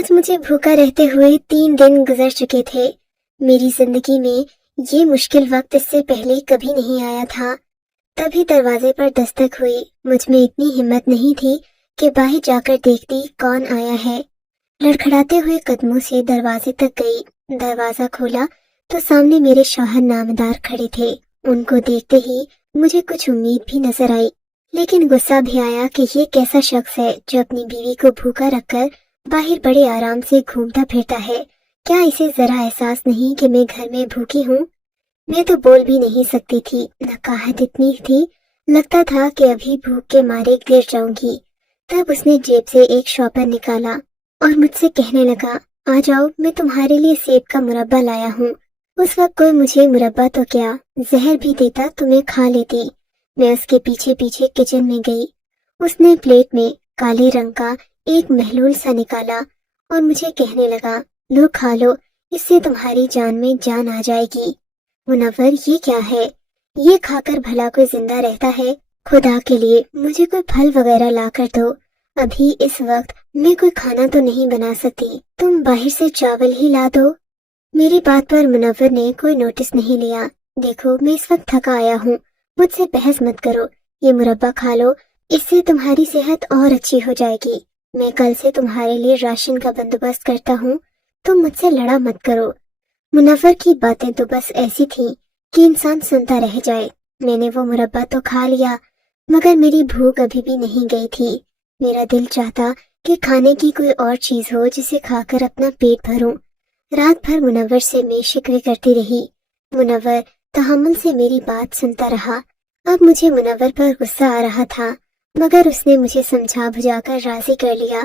आज मुझे भूखा रहते हुए 3 दिन गुजर चुके थे। मेरी जिंदगी में ये मुश्किल वक्त इससे पहले कभी नहीं आया था। तभी दरवाजे पर दस्तक हुई। मुझ में इतनी हिम्मत नहीं थी कि बाहर जाकर देखती कौन आया है। लड़खड़ाते हुए कदमों से दरवाजे तक गई। दरवाजा खोला तो सामने मेरे शौहर नामदार खड़े थे। उनको देखते ही मुझे कुछ उम्मीद भी नजर आई, लेकिन गुस्सा भी आया कि ये कैसा शख्स है जो अपनी बीवी को भूखा रखकर बाहर बड़े आराम से घूमता फिरता है। क्या इसे जरा एहसास नहीं कि मैं घर में भूखी हूँ? मैं तो बोल भी नहीं सकती थी, नकाहत इतनी थी, लगता था कि अभी भूख के मारे गिर जाऊंगी। तब उसने जेब से एक शॉपर निकाला और मुझसे कहने लगा, आ जाओ, मैं तुम्हारे लिए सेब का मुरब्बा लाया हूँ। उस वक्त कोई मुझे मुरब्बा तो क्या, जहर भी देता तो मैं खा लेती। मैं उसके पीछे पीछे किचन में गई। उसने प्लेट में काले रंग का एक महलूल सा निकाला और मुझे कहने लगा, लो खा लो, इससे तुम्हारी जान में जान आ जाएगी। मुनव्वर, ये क्या है? ये खाकर भला कोई जिंदा रहता है? खुदा के लिए मुझे कोई फल वगैरह ला कर दो। अभी इस वक्त मैं कोई खाना तो नहीं बना सकती, तुम बाहर से चावल ही ला दो। मेरी बात पर मुनव्वर ने कोई नोटिस नहीं लिया। देखो, मैं इस वक्त थका आया हूँ, मुझसे बहस मत करो। ये मुरब्बा खा लो, इससे तुम्हारी सेहत और अच्छी हो जाएगी। मैं कल से तुम्हारे लिए राशन का बंदोबस्त करता हूँ, तुम मुझसे लड़ा मत करो। मुनव्वर की बातें तो बस ऐसी थीं कि इंसान सुनता रह जाए। मैंने वो मुरब्बा तो खा लिया, मगर मेरी भूख अभी भी नहीं गई थी। मेरा दिल चाहता कि खाने की कोई और चीज हो जिसे खाकर अपना पेट भरूं। रात भर मुनव्वर से मैं शिकवे करती रही। मुनव्वर तहम्मुल से मेरी बात सुनता रहा। अब मुझे मुनव्वर पर गुस्सा आ रहा था, मगर उसने मुझे समझा बुझाकर राजी कर लिया।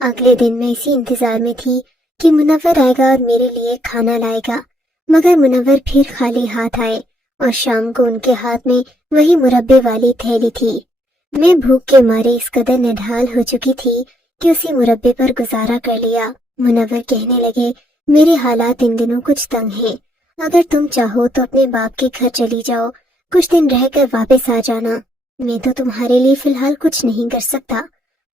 अगले दिन मैं इसी इंतजार में थी कि मुनव्वर आएगा और मेरे लिए खाना लाएगा, मगर मुनव्वर फिर खाली हाथ आए और शाम को उनके हाथ में वही मुरब्बे वाली थैली थी। मैं भूख के मारे इस कदर निढाल हो चुकी थी कि उसी मुरब्बे पर गुजारा कर लिया। मुनव्वर कहने लगे, मेरे हालात इन दिनों कुछ तंग हैं, अगर तुम चाहो तो अपने बाप के घर चली जाओ, कुछ दिन रहकर वापस आ जाना। मैं तो तुम्हारे लिए फिलहाल कुछ नहीं कर सकता।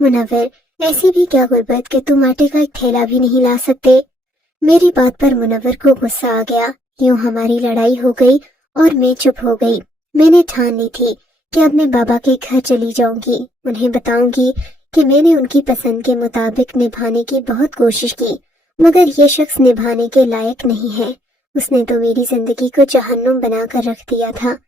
मुनव्वर, ऐसी भी क्या गुर्बत कि तुम आटे का एक थैला भी नहीं ला सकते? मेरी बात पर मुनव्वर को गुस्सा आ गया। यूं हमारी लड़ाई हो गई और मैं चुप हो गई। मैंने ठान ली थी कि अब मैं बाबा के घर चली जाऊंगी। उन्हें बताऊंगी कि मैंने उनकी पसंद के मुताबिक निभाने की बहुत कोशिश की, मगर ये शख्स निभाने के लायक नहीं है। उसने तो मेरी जिंदगी को जहन्नुम बनाकर रख दिया था।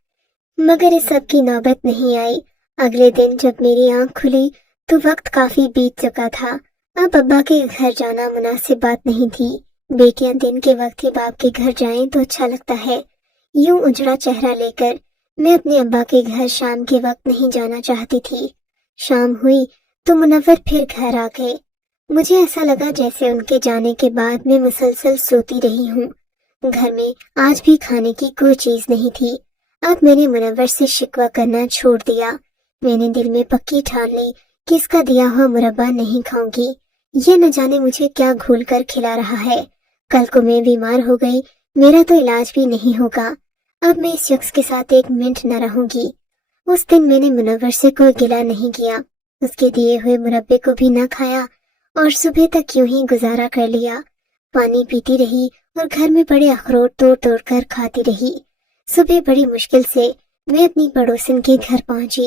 मगर इस सब की नौबत नहीं आई। अगले दिन जब मेरी आंख खुली तो वक्त काफी बीत चुका था। अब अब्बा के घर जाना मुनासिब बात नहीं थी। बेटियां दिन के वक्त ही बाप के घर जाएं तो अच्छा लगता है। यूं उजड़ा चेहरा लेकर मैं अपने अब्बा के घर शाम के वक्त नहीं जाना चाहती थी। शाम हुई तो मुनव्वर फिर घर आ गए। मुझे ऐसा लगा जैसे उनके जाने के बाद मैं मुसलसल सोती रही हूँ। घर में आज भी खाने की कोई चीज नहीं थी। अब मैंने मुनव्वर से शिकवा करना छोड़ दिया। मैंने दिल में पक्की ठान ली कि इसका दिया हुआ मुरब्बा नहीं खाऊंगी। ये न जाने मुझे क्या घोल कर खिला रहा है। कल को मैं बीमार हो गई, मेरा तो इलाज भी नहीं होगा। अब मैं इस शख्स के साथ एक मिनट न रहूंगी। उस दिन मैंने मुनव्वर से कोई गिला नहीं किया, उसके दिए हुए मुरब्बे को भी न खाया और सुबह तक यूं ही गुजारा कर लिया। पानी पीती रही और घर में बड़े अखरोट तोड़ तोड़ कर खाती रही। सुबह बड़ी मुश्किल से मैं अपनी पड़ोसन के घर पहुंची।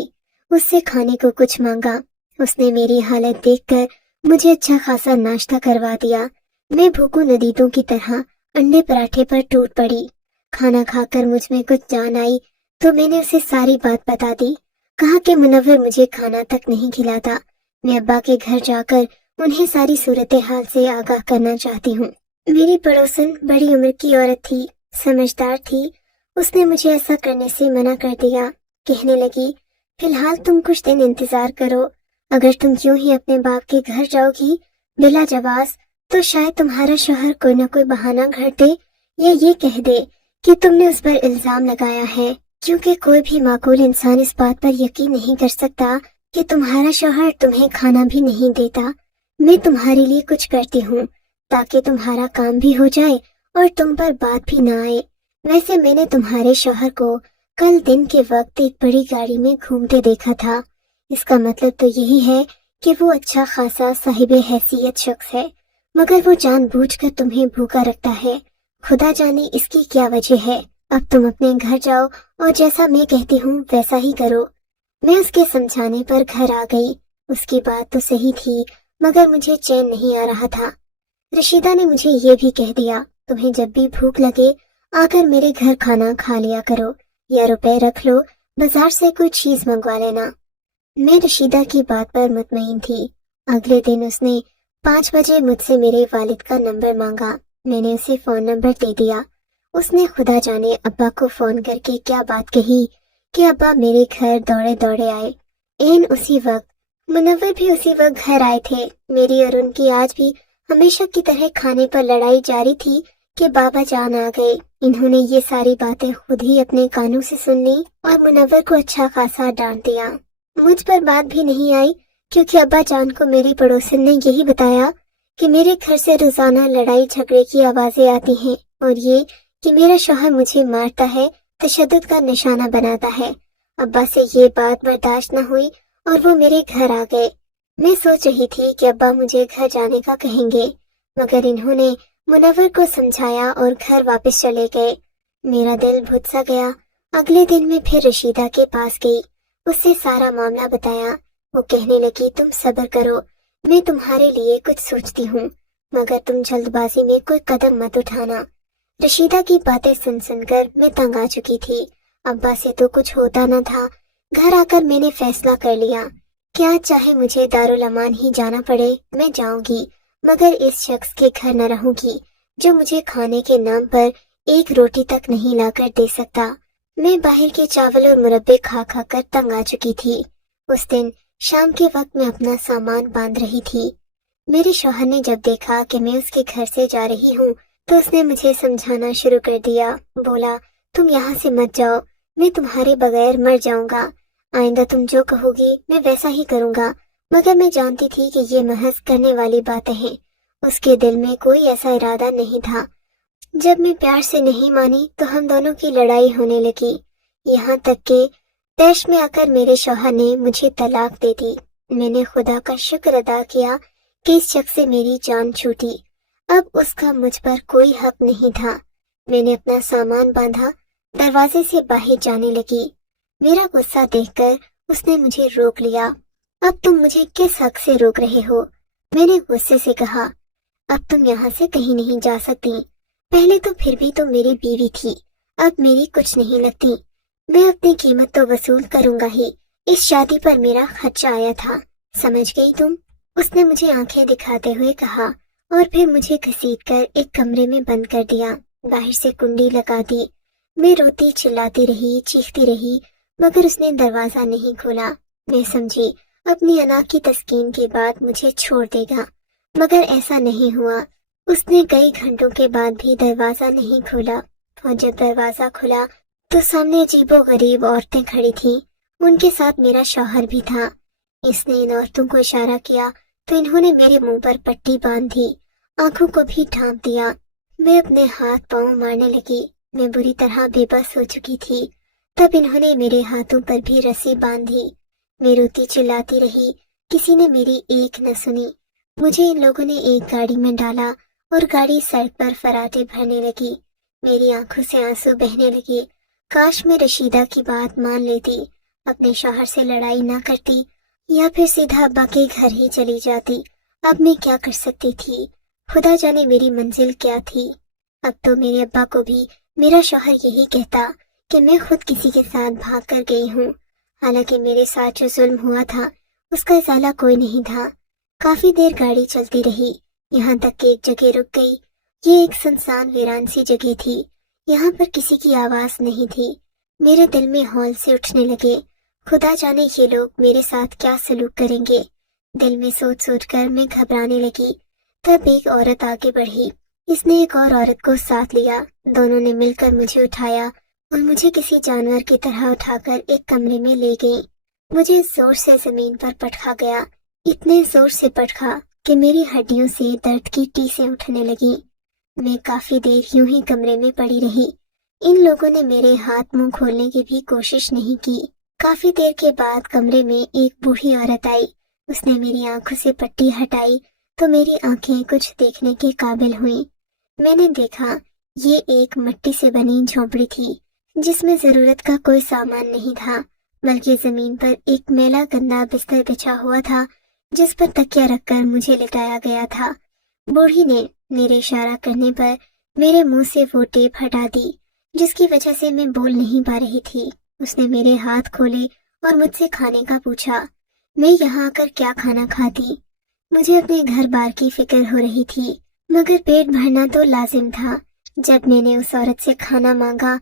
उससे खाने को कुछ मांगा। उसने मेरी हालत देखकर मुझे अच्छा खासा नाश्ता करवा दिया। मैं भूखों नदीदों की तरह अंडे पराठे पर टूट पड़ी। खाना खाकर मुझ में कुछ जान आई तो मैंने उसे सारी बात बता दी। कहा कि मुनव्वर मुझे खाना तक नहीं खिलाता। मैं अब्बा के घर जाकर उन्हें सारी सूरत हाल से आगाह करना चाहती हूँ। मेरी पड़ोसन बड़ी उम्र की औरत थी, समझदार थी। उसने मुझे ऐसा करने से मना कर दिया। कहने लगी, फिलहाल तुम कुछ दिन इंतजार करो। अगर तुम यूं ही अपने बाप के घर जाओगी बिला जवाज तो शायद तुम्हारा शौहर कोई न कोई बहाना घर दे या ये कह दे कि तुमने उस पर इल्जाम लगाया है, क्योंकि कोई भी माकूल इंसान इस बात पर यकीन नहीं कर सकता कि तुम्हारा शौहर तुम्हें खाना भी नहीं देता। मैं तुम्हारे लिए कुछ करती हूँ ताकि तुम्हारा काम भी हो जाए और तुम पर बात भी न आए। वैसे मैंने तुम्हारे शौहर को कल दिन के वक्त एक बड़ी गाड़ी में घूमते देखा था। इसका मतलब तो यही है कि वो अच्छा खासा साहिब हैसियत शख्स है। मगर वो जानबूझकर तुम्हें भूखा रखता है। खुदा जाने इसकी क्या वजह है। अब तुम अपने घर जाओ और जैसा मैं कहती हूँ वैसा ही करो। मैं उसके समझाने पर घर आ गई। उसकी बात तो सही थी, मगर मुझे चैन नहीं आ रहा था। रशीदा ने मुझे ये भी कह दिया, तुम्हें जब भी भूख लगे आकर मेरे घर खाना खा लिया करो, या रुपए रख लो, बाजार से कोई चीज मंगवा लेना। मैं रशीदा की बात पर मुतमईन थी। अगले दिन उसने 5 बजे मुझसे मेरे वालिद का नंबर मांगा। मैंने उसे फोन नंबर दे दिया। उसने खुदा जाने अब्बा को फोन करके क्या बात कही कि अब्बा मेरे घर दौड़े दौड़े आए। एन उसी वक्त मुनव्वर भी उसी वक्त घर आए थे। मेरी और उनकी आज भी हमेशा की तरह खाने पर लड़ाई जारी थी कि बाबा जान आ गए। इन्होंने ये सारी बातें खुद ही अपने कानों से सुन ली और मुनव्वर को अच्छा खासा डांट दिया। मुझ पर बात भी नहीं आई, क्योंकि अब्बा जान को मेरी पड़ोसन ने यही बताया कि मेरे घर से रोजाना लड़ाई झगड़े की आवाजें आती हैं और ये कि मेरा शौहर मुझे मारता है, तशद्दुद का निशाना बनाता है। अब्बा से ये बात बर्दाश्त न हुई और वो मेरे घर आ गए। मैं सोच रही थी कि अब्बा मुझे घर जाने का कहेंगे, मगर इन्होंने मुनव्वर को समझाया और घर वापस चले गए। मेरा दिल घुट सा गया। अगले दिन मैं फिर रशीदा के पास गई, उससे सारा मामला बताया। वो कहने लगी, तुम सब्र करो, मैं तुम्हारे लिए कुछ सोचती हूँ, मगर तुम जल्दबाजी में कोई कदम मत उठाना। रशीदा की बातें सुन सुनकर मैं तंग आ चुकी थी। अब्बा से तो कुछ होता न था। घर आकर मैंने फैसला कर लिया कि आज चाहे मुझे दारुल अमान ही जाना पड़े, मैं जाऊंगी, मगर इस शख्स के घर न रहूंगी जो मुझे खाने के नाम पर एक रोटी तक नहीं लाकर दे सकता। मैं बाहर के चावल और मुरब्बे खा खा कर तंग आ चुकी थी। उस दिन शाम के वक्त मैं अपना सामान बांध रही थी। मेरे शौहर ने जब देखा कि मैं उसके घर से जा रही हूँ तो उसने मुझे समझाना शुरू कर दिया। बोला, तुम यहाँ से मत जाओ, मैं तुम्हारे बगैर मर जाऊंगा। आइंदा तुम जो कहोगी मैं वैसा ही करूंगा। मगर मैं जानती थी कि ये महज करने वाली बातें हैं। उसके दिल में कोई ऐसा इरादा नहीं था। जब मैं प्यार से नहीं मानी तो हम दोनों की लड़ाई होने लगी, यहाँ तक कि तैश में आकर मेरे शौहर ने मुझे तलाक दे दी। मैंने खुदा का शुक्र अदा किया कि इस शख्स से मेरी जान छूटी। अब उसका मुझ पर कोई हक नहीं था। मैंने अपना सामान बांधा, दरवाजे से बाहर जाने लगी। मेरा गुस्सा देखकर उसने मुझे रोक लिया। अब तुम मुझे किस हक से रोक रहे हो? मैंने गुस्से से कहा, अब तुम यहाँ से कहीं नहीं जा सकती। पहले तो फिर भी तुम मेरी बीवी थी, अब मेरी कुछ नहीं लगती। मैं अपनी कीमत तो वसूल करूंगा ही। इस शादी पर मेरा खर्चा आया था, समझ गई तुम? उसने मुझे आंखें दिखाते हुए कहा और फिर मुझे घसीटकर एक कमरे में बंद कर दिया। बाहर से कुंडी लगा दी। मैं रोती चिल्लाती रही, चीखती रही, मगर उसने दरवाजा नहीं खोला। मैं समझी अपनी अना की तस्कीन के बाद मुझे छोड़ देगा, मगर ऐसा नहीं हुआ। उसने कई घंटों के बाद भी दरवाजा नहीं खोला और जब दरवाजा खुला तो सामने अजीबोगरीब औरतें खड़ी थीं। उनके साथ मेरा शौहर भी था। इसने इन औरतों को इशारा किया तो इन्होंने मेरे मुंह पर पट्टी बांध दी, आंखों को भी ढांप दिया। मैं अपने हाथ पांव मारने लगी। मैं बुरी तरह बेबस हो चुकी थी। तब इन्होंने मेरे हाथों पर भी रस्सी बांधी। मैं रोती चिल्लाती रही, किसी ने मेरी एक न सुनी। मुझे इन लोगों ने एक गाड़ी में डाला और गाड़ी सड़क पर फराटे भरने लगी। मेरी आंखों से आंसू बहने लगे। काश मैं रशीदा की बात मान लेती, अपने शौहर से लड़ाई ना करती, या फिर सीधा अब्बा के घर ही चली जाती। अब मैं क्या कर सकती थी? खुदा जाने मेरी मंजिल क्या थी। अब तो मेरे अब्बा को भी मेरा शौहर यही कहता कि मैं खुद किसी के साथ भाग कर गई हूँ। हालांकि मेरे साथ जो जुल्म हुआ था उसका इजाला कोई नहीं था। काफी देर गाड़ी चलती रही, यहाँ तक कि एक जगह रुक गई। ये एक सुनसान वीरान सी जगह थी। यहाँ पर किसी की आवाज नहीं थी। मेरे दिल में हौल से उठने लगे, खुदा जाने ये लोग मेरे साथ क्या सलूक करेंगे। दिल में सोच सोच कर मैं घबराने लगी। तब एक औरत आगे बढ़ी। इसने एक और औरत को साथ लिया। दोनों ने मिलकर मुझे उठाया और मुझे किसी जानवर की तरह उठाकर एक कमरे में ले गई। मुझे जोर से जमीन पर पटका गया, इतने जोर से पटका कि मेरी हड्डियों से दर्द की टीसें उठने लगी। मैं काफी देर यूं ही कमरे में पड़ी रही। इन लोगों ने मेरे हाथ मुंह खोलने की भी कोशिश नहीं की। काफी देर के बाद कमरे में एक बूढ़ी औरत आई। उसने मेरी आंखों से पट्टी हटाई तो मेरी आंखें कुछ देखने के काबिल हुईं। मैंने देखा ये एक मिट्टी से बनी झोपड़ी थी, जिसमें जरूरत का कोई सामान नहीं था, बल्कि जमीन पर एक मैला गंदा बिस्तर बिछा हुआ था, जिस पर तकिया रखकर मुझे लिटाया गया था। बूढ़ी ने मेरे इशारा करने पर मेरे मुंह से वो टेप हटा दी, जिसकी वजह से मैं बोल नहीं पा रही थी। उसने मेरे हाथ खोले और मुझसे खाने का पूछा। मैं यहाँ आकर क्या खाना खाती? मुझे अपने घर बार की फिक्र हो रही थी, मगर पेट भरना तो लाजिम था। जब मैंने उस औरत से खाना मांगा,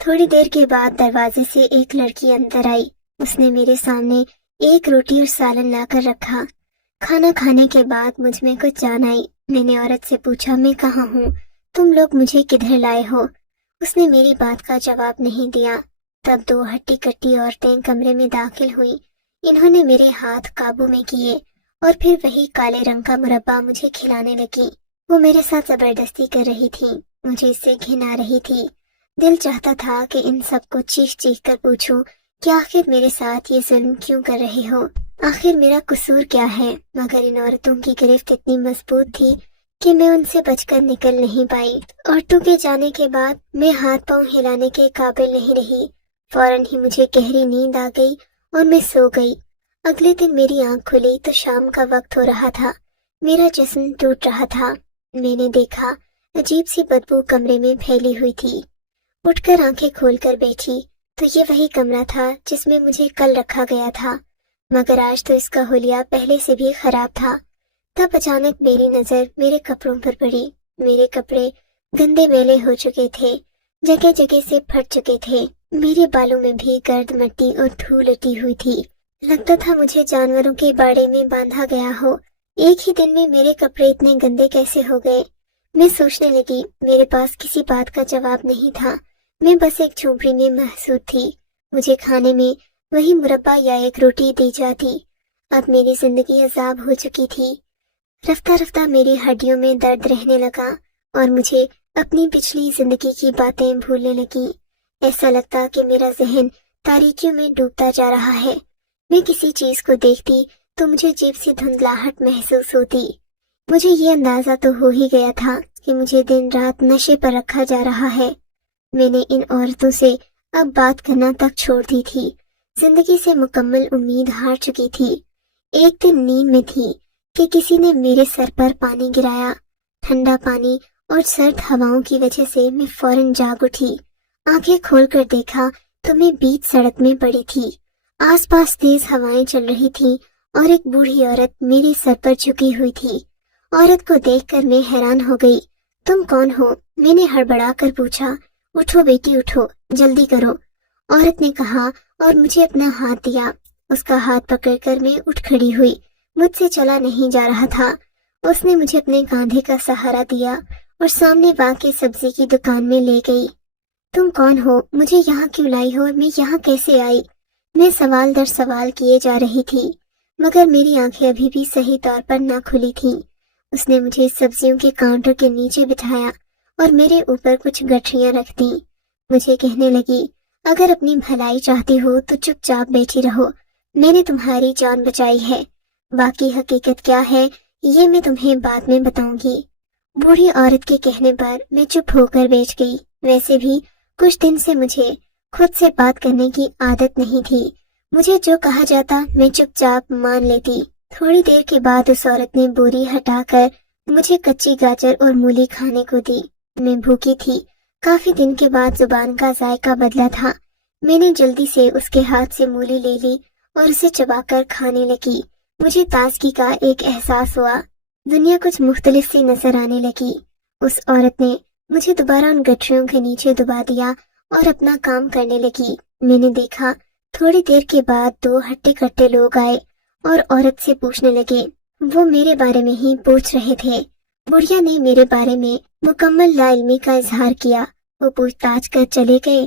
थोड़ी देर के बाद दरवाजे से एक लड़की अंदर आई। उसने मेरे सामने एक रोटी और सालन लाकर रखा। खाना खाने के बाद मुझ में कुछ जान आई। मैंने औरत से पूछा, मैं कहाँ हूँ? तुम लोग मुझे किधर लाए हो? उसने मेरी बात का जवाब नहीं दिया। तब दो हट्टी कट्टी औरतें कमरे में दाखिल हुईं। इन्होंने मेरे हाथ काबू में किए और फिर वही काले रंग का मुरब्बा मुझे खिलाने लगी। वो मेरे साथ जबरदस्ती कर रही थी। मुझे इससे घिन आ रही थी। दिल चाहता था कि इन सबको चीख चीख कर पूछूं कि आखिर मेरे साथ ये जुल्म क्यों कर रहे हो, आखिर मेरा कसूर क्या है। मगर इन औरतों की गिरफ्त इतनी मजबूत थी कि मैं उनसे बचकर निकल नहीं पाई। औरतों के जाने के बाद मैं हाथ पांव हिलाने के काबिल नहीं रही। फौरन ही मुझे गहरी नींद आ गई और मैं सो गई। अगले दिन मेरी आंख खुली तो शाम का वक्त हो रहा था। मेरा जिस्म टूट रहा था। मैंने देखा अजीब सी बदबू कमरे में फैली हुई थी। उठकर आंखें खोलकर बैठी तो ये वही कमरा था जिसमें मुझे कल रखा गया था, मगर आज तो इसका हुलिया पहले से भी खराब था। तब अचानक मेरी नजर मेरे कपड़ों पर पड़ी। मेरे कपड़े गंदे मैले हो चुके थे, जगह जगह से फट चुके थे। मेरे बालों में भी गर्द मिट्टी और धूल लटी हुई थी। लगता था मुझे जानवरों के बाड़े में बांधा गया हो। एक ही दिन में मेरे कपड़े इतने गंदे कैसे हो गए? मैं सोचने लगी। मेरे पास किसी बात का जवाब नहीं था। मैं बस एक झोपड़ी में महसूर थी। मुझे खाने में वही मुरब्बा या एक रोटी दी जाती। अब मेरी जिंदगी अजाब हो चुकी थी। रफ्ता रफ्ता मेरी हड्डियों में दर्द रहने लगा और मुझे अपनी पिछली जिंदगी की बातें भूलने लगी। ऐसा लगता कि मेरा जहन तारीकियों में डूबता जा रहा है। मैं किसी चीज को देखती तो मुझे अजीब सी धुंधलाहट महसूस होती। मुझे ये अंदाजा तो हो ही गया था कि मुझे दिन रात नशे पर रखा जा रहा है। मैंने इन औरतों से अब बात करना तक छोड़ दी थी। जिंदगी से मुकम्मल उम्मीद हार चुकी थी। एक दिन नींद में थी कि किसी ने मेरे सर पर पानी गिराया। ठंडा पानी और सर्द हवाओं की वजह से मैं फौरन जाग उठी। आंखें खोलकर देखा तो मैं बीच सड़क में पड़ी थी। आसपास तेज हवाएं चल रही थीं और एक बूढ़ी औरत मेरे सर पर झुकी हुई थी। औरत को देखकर मैं हैरान हो गई। तुम कौन हो? मैंने हड़बड़ा कर पूछा। उठो बेटी उठो, जल्दी करो, औरत ने कहा और मुझे अपना हाथ दिया। उसका हाथ पकड़कर मैं उठ खड़ी हुई। मुझसे चला नहीं जा रहा था। उसने मुझे अपने कांधे का सहारा दिया और सामने वाक़ई सब्जी की दुकान में ले गई। तुम कौन हो? मुझे यहाँ क्यों लाई हो और मैं यहाँ कैसे आई? मैं सवाल दर सवाल किए जा रही थी, मगर मेरी आंखें अभी भी सही तौर पर न खुली थीं। उसने मुझे सब्जियों के काउंटर के नीचे बिठाया और मेरे ऊपर कुछ गठरियां रख दी। मुझे कहने लगी, अगर अपनी भलाई चाहती हो तो चुपचाप बैठी रहो। मैंने तुम्हारी जान बचाई है। बाकी हकीकत क्या है ये मैं तुम्हें बाद में बताऊंगी। बूढ़ी औरत के कहने पर मैं चुप होकर बैठ गई। वैसे भी कुछ दिन से मुझे खुद से बात करने की आदत नहीं थी। मुझे जो कहा जाता मैं चुपचाप मान लेती। थोड़ी देर के बाद उस औरत ने बोरी हटाकर मुझे कच्ची गाजर और मूली खाने को दी। मैं भूखी थी। काफी दिन के बाद जुबान का जायका बदला था। मैंने जल्दी से उसके हाथ से मूली ले ली और उसे चबाकर खाने लगी। मुझे ताजगी का एक एहसास हुआ। दुनिया कुछ मुख्तलिफ सी नजर आने लगी। उस औरत ने मुझे दोबारा उन गठरियों के नीचे दबा दिया और अपना काम करने लगी। मैंने देखा थोड़ी देर के बाद दो हट्टे कट्टे लोग आए और औरत से पूछने लगे। वो मेरे बारे में ही पूछ रहे थे। बुढ़िया ने मेरे बारे में मुकम्मल लाइल्मी का इजहार किया। वो पूछताछ कर चले गए।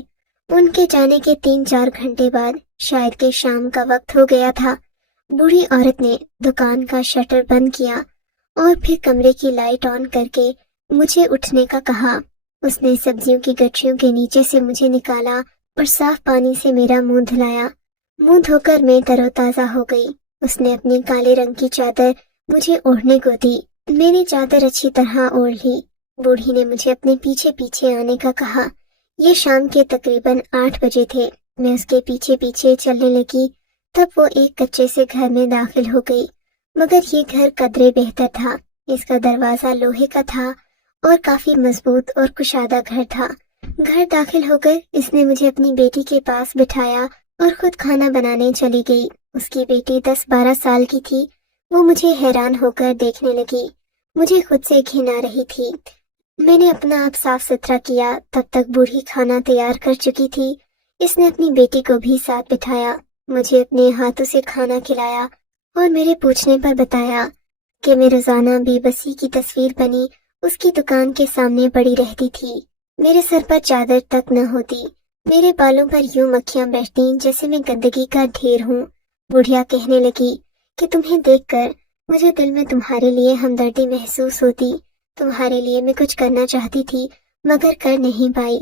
उनके जाने के 3-4 घंटे बाद शायद के शाम का वक्त हो गया था। बूढ़ी औरत ने दुकान का शटर बंद किया और फिर कमरे की लाइट ऑन करके मुझे उठने का कहा। उसने सब्जियों की गठरियों के नीचे से मुझे निकाला और साफ पानी से मेरा मुंह धुलाया। मुंह धोकर मैं तरोताजा हो गई। उसने अपनी काले रंग की चादर मुझे ओढ़ने को दी میں نے چادر اچھی طرح اوڑھ لی۔ بوڑھی نے مجھے اپنے پیچھے پیچھے آنے کا کہا۔ یہ شام کے تقریباً 8 بجے تھے۔ میں اس کے پیچھے پیچھے چلنے لگی، تب وہ ایک کچے سے گھر میں داخل ہو گئی، مگر یہ گھر قدرے بہتر تھا۔ اس کا دروازہ لوہے کا تھا اور کافی مضبوط اور کشادہ گھر تھا۔ گھر داخل ہو کر اس نے مجھے اپنی بیٹی کے پاس بٹھایا اور خود کھانا بنانے چلی گئی۔ اس کی بیٹی 10-12 سال کی تھی۔ وہ مجھے حیران ہو کر دیکھنے لگی۔ مجھے خود سے گھن آ رہی تھی۔ میں نے اپنا آپ صاف ستھرا کیا، تب تک بوڑھی کھانا تیار کر چکی تھی۔ اس نے اپنی بیٹی کو بھی ساتھ بٹھایا، مجھے اپنے ہاتھوں سے کھانا کھلایا اور میرے پوچھنے پر بتایا کہ میں روزانہ بے بسی کی تصویر بنی اس کی دکان کے سامنے پڑی رہتی تھی۔ میرے سر پر چادر تک نہ ہوتی، میرے بالوں پر یوں مکھیاں بیٹھتی جیسے میں گندگی کا ڈھیر ہوں۔ بڑھیا کہنے لگی کہ تمہیں دیکھ کر مجھے دل میں تمہارے لیے ہمدردی محسوس ہوتی، تمہارے لیے میں کچھ کرنا چاہتی تھی مگر کر نہیں پائی۔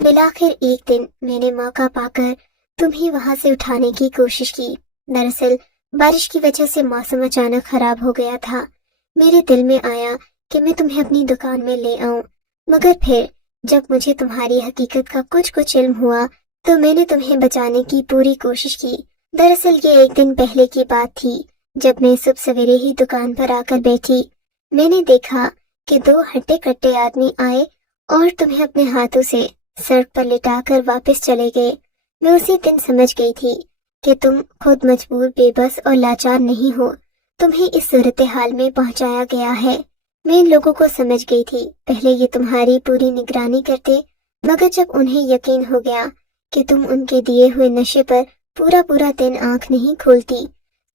بالآخر ایک دن میں نے موقع پا کر تمہیں وہاں سے اٹھانے کی کوشش کی۔ دراصل بارش کی وجہ سے موسم اچانک خراب ہو گیا تھا۔ میرے دل میں آیا کہ میں تمہیں اپنی دکان میں لے آؤں، مگر پھر جب مجھے تمہاری حقیقت کا کچھ علم ہوا تو میں نے تمہیں بچانے کی پوری کوشش کی۔ دراصل یہ ایک دن پہلے کی بات تھی، جب میں صبح سویرے ہی دکان پر آ کر بیٹھی، میں نے دیکھا کہ 2 ہٹے کٹے آدمی آئے اور تمہیں اپنے ہاتھوں سے سڑک پر لٹا کر واپس چلے گئے۔ میں اسی دن سمجھ گئی تھی کہ تم خود مجبور، بے بس اور لاچار نہیں ہو، تمہیں اس صورتحال میں پہنچایا گیا ہے۔ میں ان لوگوں کو سمجھ گئی تھی، پہلے یہ تمہاری پوری نگرانی کرتے، مگر جب انہیں یقین ہو گیا کہ تم ان کے دیے ہوئے نشے پر پورا دن آنکھ نہیں کھولتی،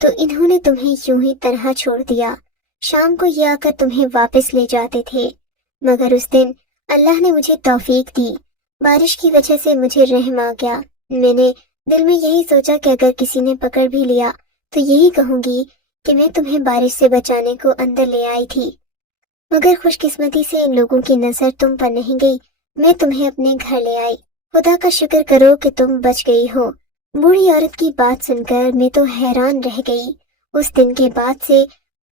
تو انہوں نے تمہیں یوں ہی تنہا چھوڑ دیا۔ شام کو یہ آ کر تمہیں واپس لے جاتے تھے، مگر اس دن اللہ نے مجھے توفیق دی۔ بارش کی وجہ سے مجھے رحم آ گیا۔ میں نے دل میں یہی سوچا کہ اگر کسی نے پکڑ بھی لیا تو یہی کہوں گی کہ میں تمہیں بارش سے بچانے کو اندر لے آئی تھی، مگر خوش قسمتی سے ان لوگوں کی نظر تم پر نہیں گئی، میں تمہیں اپنے گھر لے آئی۔ خدا کا شکر کرو کہ تم بچ گئی ہو۔ بوڑھی عورت کی بات سن کر میں تو حیران رہ گئی۔ اس دن کے بعد سے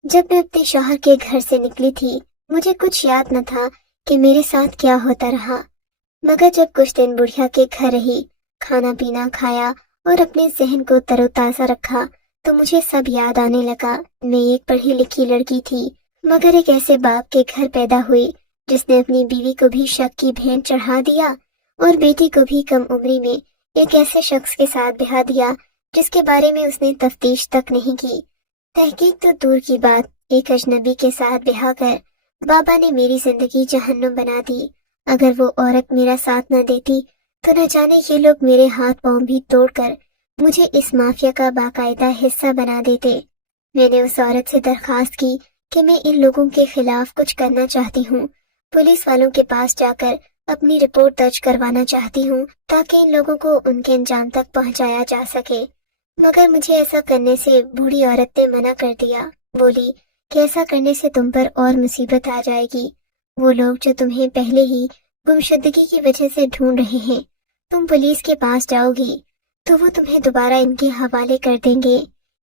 جب میں اپنے شوہر کے گھر سے نکلی تھی، مجھے کچھ یاد نہ تھا کہ میرے ساتھ کیا ہوتا رہا، مگر جب کچھ دن بڑھیا کے گھر رہی، کھانا پینا کھایا اور اپنے ذہن کو تر و تازہ رکھا تو مجھے سب یاد آنے لگا۔ میں ایک پڑھی لکھی لڑکی تھی، مگر ایک ایسے باپ کے گھر پیدا ہوئی جس نے اپنی بیوی کو بھی شک کی بھین چڑھا دیا اور بیٹی کو بھی کم عمری میں ایک ایسے شخص کے ساتھ بیاہ دیا جس کے بارے میں اس نے تفتیش تک نہیں کی۔ تحقیق تو دور کی بات، ایک اجنبی کے ساتھ بیاہ کر بابا نے میری زندگی جہنم بنا دی۔ اگر وہ عورت میرا ساتھ نہ دیتی تو نہ جانے یہ لوگ میرے ہاتھ پاؤں بھی توڑ کر مجھے اس مافیا کا باقاعدہ حصہ بنا دیتے۔ میں نے اس عورت سے درخواست کی کہ میں ان لوگوں کے خلاف کچھ کرنا چاہتی ہوں، پولیس والوں کے پاس جا کر اپنی رپورٹ درج کروانا چاہتی ہوں تاکہ ان لوگوں کو ان کے انجام تک پہنچایا جا سکے، مگر مجھے ایسا کرنے سے بوڑھی عورت نے منع کر دیا۔ بولی کہ ایسا کرنے سے تم پر اور مصیبت آ جائے گی۔ وہ لوگ جو تمہیں پہلے ہی گمشدگی کی وجہ سے ڈھونڈ رہے ہیں، تم پولیس کے پاس جاؤ گی تو وہ تمہیں دوبارہ ان کے حوالے کر دیں گے۔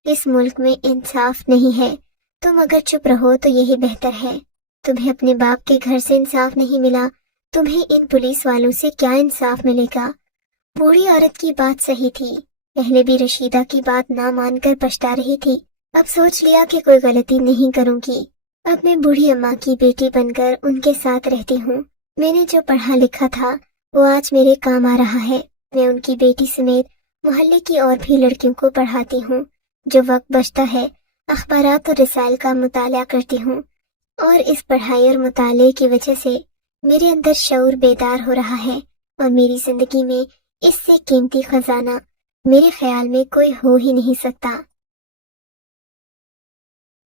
اس ملک میں انصاف نہیں ہے، تم اگر چپ رہو تو یہی بہتر ہے۔ تمہیں اپنے باپ کے گھر سے انصاف نہیں ملا، تمہیں ان پولیس والوں سے کیا انصاف ملے گا؟ بوڑھی عورت کی بات صحیح تھی، پہلے بھی رشیدہ کی بات نہ مان کر پچھتا رہی تھی، اب سوچ لیا کہ کوئی غلطی نہیں کروں گی۔ اب میں بوڑھی اماں کی بیٹی بن کر ان کے ساتھ رہتی ہوں۔ میں نے جو پڑھا لکھا تھا وہ آج میرے کام آ رہا ہے۔ میں ان کی بیٹی سمیت محلے کی اور بھی لڑکیوں کو پڑھاتی ہوں۔ جو وقت بچتا ہے اخبارات اور رسائل کا مطالعہ کرتی ہوں، اور اس پڑھائی اور مطالعے کی وجہ سے میرے اندر شعور بیدار ہو رہا ہے، اور میری زندگی میں اس سے قیمتی خزانہ میرے خیال میں کوئی ہو ہی نہیں سکتا۔